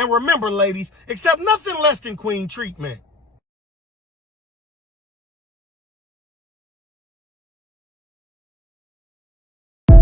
And remember, ladies, accept nothing less than queen treatment. I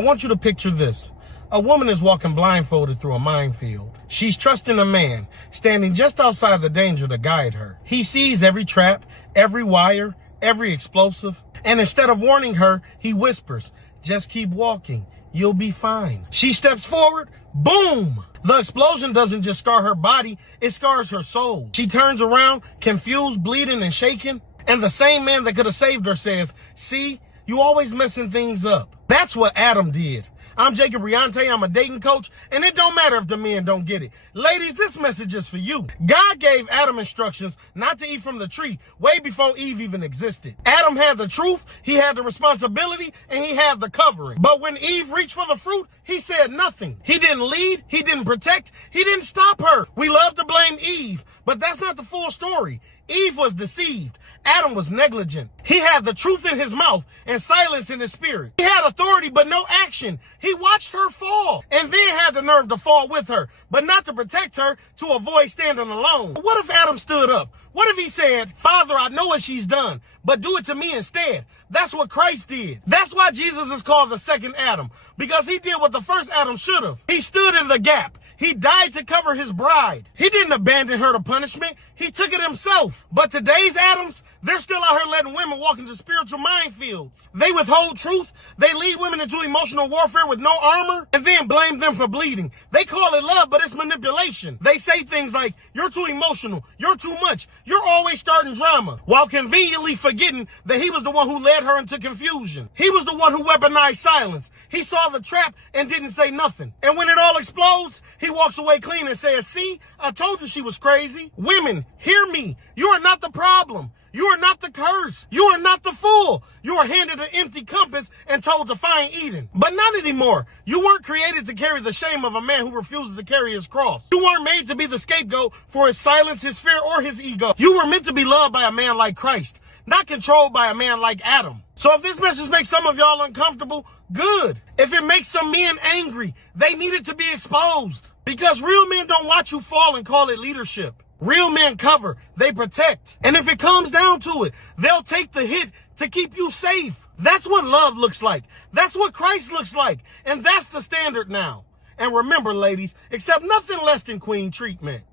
want you to picture this. A woman is walking blindfolded through a minefield. She's trusting a man standing just outside the danger to guide her. He sees every trap, every wire, every explosive. And instead of warning her, he whispers, "Just keep walking. You'll be fine." She steps forward. Boom! The explosion doesn't just scar her body, it scars her soul. She turns around, confused, bleeding, and shaking. And the same man that could have saved her says, "See, you always messing things up." That's what Adam did. I'm Jacob Riante. I'm a dating coach, and it don't matter if the men don't get it. Ladies, this message is for you. God gave Adam instructions not to eat from the tree way before Eve even existed. Adam had the truth, he had the responsibility, and he had the covering. But when Eve reached for the fruit, he said nothing. He didn't lead, he didn't protect, he didn't stop her. We love to blame Eve, but that's not the full story. Eve was deceived. Adam was negligent. He had the truth in his mouth and silence in his spirit. He had authority, but no action. He watched her fall and then had the nerve to fall with her, but not to protect her, to avoid standing alone. What if Adam stood up? What if he said, "Father, I know what she's done, but do it to me instead"? That's what Christ did. That's why Jesus is called the second Adam, because he did what the first Adam should have. He stood in the gap. He died to cover his bride. He didn't abandon her to punishment. He took it himself. But today's Adams, they're still out here letting women walk into spiritual minefields. They withhold truth. They lead women into emotional warfare with no armor and then blame them for bleeding. They call it love, but it's manipulation. They say things like, "You're too emotional. You're too much. You're always starting drama," while conveniently forgetting that he was the one who led her into confusion. He was the one who weaponized silence. He saw the trap and didn't say nothing. And when it all explodes, he walks away clean and says, "See, I told you she was crazy." Women, hear me. You are not the problem. You are not the curse. You are not the fool. You are handed an empty compass and told to find Eden. But not anymore. You weren't created to carry the shame of a man who refuses to carry his cross. You weren't made to be the scapegoat for his silence, his fear, or his ego. You were meant to be loved by a man like Christ, not controlled by a man like Adam. So if this message makes some of y'all uncomfortable, good. If it makes some men angry, they need it to be exposed. Because real men don't watch you fall and call it leadership. Real men cover, they protect. And if it comes down to it, they'll take the hit to keep you safe. That's what love looks like. That's what Christ looks like. And that's the standard now. And remember, ladies, accept nothing less than queen treatment.